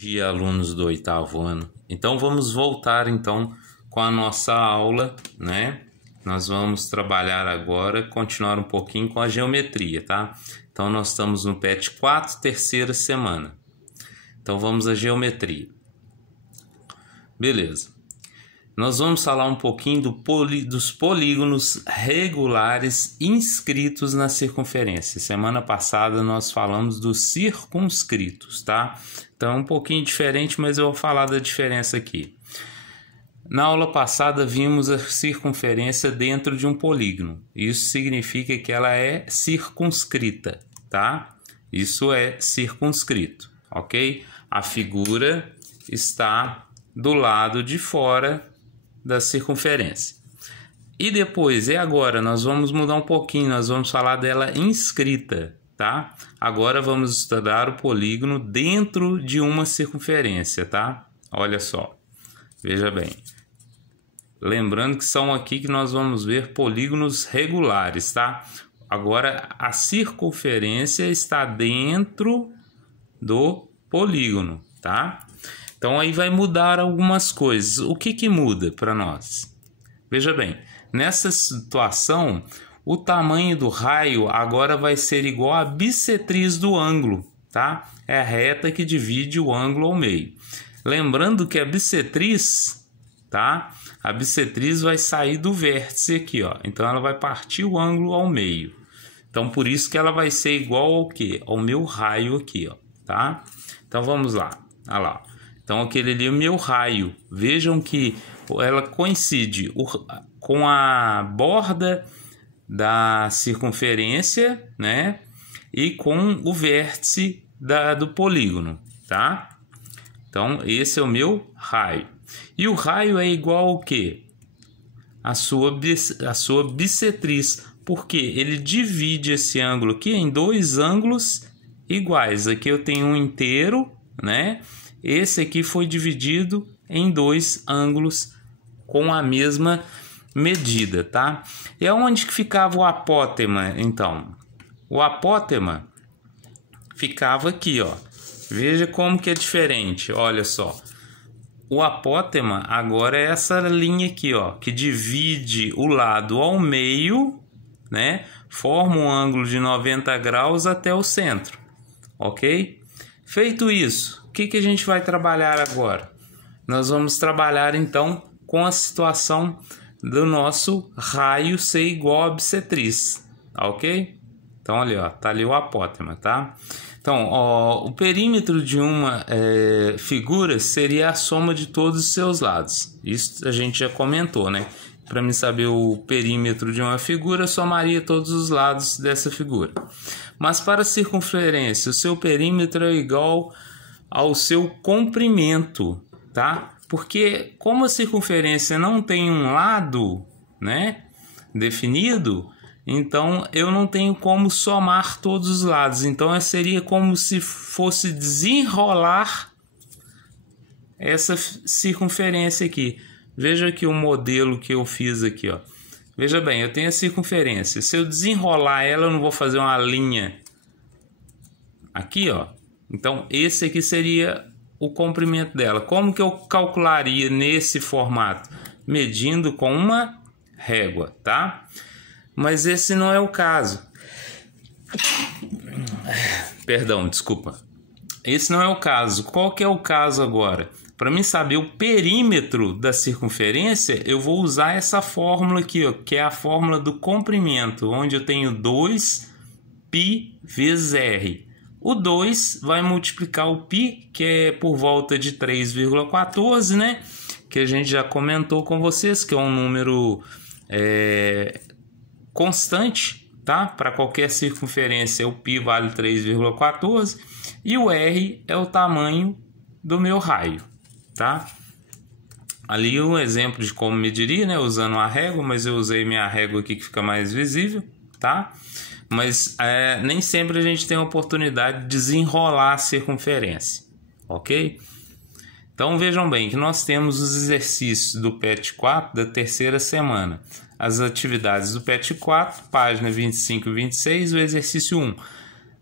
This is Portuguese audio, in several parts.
Dia, alunos do oitavo ano. Então vamos voltar então com a nossa aula, né? Nós vamos trabalhar agora, continuar um pouquinho com a geometria, tá? Então nós estamos no PET 4, terceira semana. Então vamos à geometria. Beleza. Nós vamos falar um pouquinho dos polígonos regulares inscritos na circunferência. Semana passada nós falamos dos circunscritos, tá? Então é um pouquinho diferente, mas eu vou falar da diferença aqui. Na aula passada vimos a circunferência dentro de um polígono. Isso significa que ela é circunscrita, tá? Isso é circunscrito, ok? A figura está do lado de fora da circunferência. E depois, agora, nós vamos mudar um pouquinho, nós vamos falar dela inscrita, tá? Agora vamos estudar o polígono dentro de uma circunferência, tá? Olha só, veja bem. Lembrando que são aqui que nós vamos ver polígonos regulares, tá? Agora, a circunferência está dentro do polígono, tá? Então aí vai mudar algumas coisas. O que muda para nós? Veja bem, nessa situação, o tamanho do raio agora vai ser igual à bissetriz do ângulo, tá? É a reta que divide o ângulo ao meio. Lembrando que a bissetriz, tá? A bissetriz vai sair do vértice aqui, ó. Então ela vai partir o ângulo ao meio. Então por isso que ela vai ser igual ao quê? Ao meu raio aqui, ó, tá? Então vamos lá. Olha lá. Então aquele ali é o meu raio. Vejam que ela coincide com a borda da circunferência, né? E com o vértice do polígono, tá? Então esse é o meu raio. E o raio é igual ao quê? A sua bissetriz. Porque ele divide esse ângulo aqui em dois ângulos iguais. Aqui eu tenho um inteiro, né? Esse aqui foi dividido em dois ângulos com a mesma medida, tá? E aonde que ficava o apótema, então? O apótema ficava aqui, ó. Veja como que é diferente, olha só. O apótema agora é essa linha aqui, ó, que divide o lado ao meio, né? Forma um ângulo de 90 graus até o centro, ok? Feito isso, o que a gente vai trabalhar agora? Nós vamos trabalhar então com a situação do nosso raio ser igual a bissetriz, ok? Então olha, ó, tá ali o apótema, tá? Então, ó, o perímetro de uma figura seria a soma de todos os seus lados. Isso a gente já comentou, né? Para mim saber o perímetro de uma figura, eu somaria todos os lados dessa figura. Mas para a circunferência, o seu perímetro é igual ao seu comprimento, tá? Porque como a circunferência não tem um lado, né, definido, então eu não tenho como somar todos os lados. Então seria como se fosse desenrolar essa circunferência aqui. Veja aqui o modelo que eu fiz aqui, ó. Veja bem, eu tenho a circunferência. Se eu desenrolar ela, eu não vou fazer uma linha aqui, ó. Então, esse aqui seria o comprimento dela. Como que eu calcularia nesse formato? Medindo com uma régua, tá? Mas esse não é o caso. Perdão, desculpa. Esse não é o caso. Qual que é o caso agora? Para mim saber o perímetro da circunferência, eu vou usar essa fórmula aqui, ó, que é a fórmula do comprimento, onde eu tenho 2π vezes r. O 2 vai multiplicar o π, que é por volta de 3,14, né? Que a gente já comentou com vocês, que é um número constante, tá? Para qualquer circunferência, o π vale 3,14 e o r é o tamanho do meu raio, tá? Ali um exemplo de como mediria, né? Usando a régua, mas eu usei minha régua aqui que fica mais visível, tá? Mas nem sempre a gente tem a oportunidade de desenrolar a circunferência, ok? Então vejam bem que nós temos os exercícios do PET 4 da terceira semana. As atividades do PET 4, página 25 e 26, o exercício 1.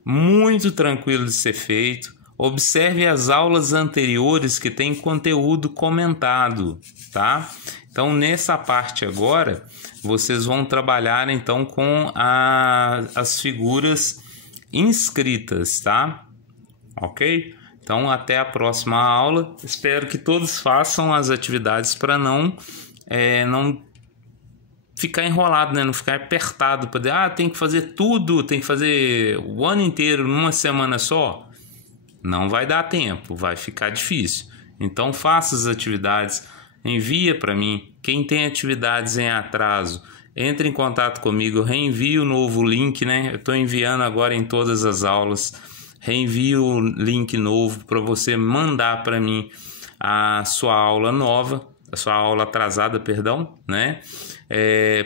Muito tranquilo de ser feito. observe as aulas anteriores que tem conteúdo comentado, tá? Então, nessa parte agora, vocês vão trabalhar então com as figuras inscritas, tá? Ok? Então, até a próxima aula. Espero que todos façam as atividades para não ficar enrolado, né? Não ficar apertado. Tem que fazer tudo, tem que fazer o ano inteiro numa semana só. Não vai dar tempo, vai ficar difícil. Então, faça as atividades, envia para mim. Quem tem atividades em atraso, entre em contato comigo, eu reenvio o novo link, né? Eu estou enviando agora em todas as aulas. Reenvio o link novo para você mandar para mim a sua aula nova, a sua aula atrasada, perdão, né?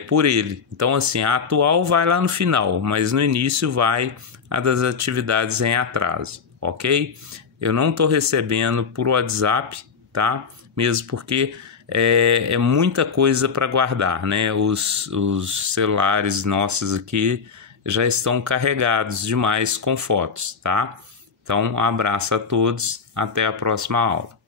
Por ele. Então, assim, a atual vai lá no final, mas no início vai a das atividades em atraso, ok? Eu não estou recebendo por WhatsApp, tá? Mesmo porque é muita coisa para guardar, né? Os celulares nossos aqui já estão carregados demais com fotos, tá? Então, um abraço a todos, até a próxima aula.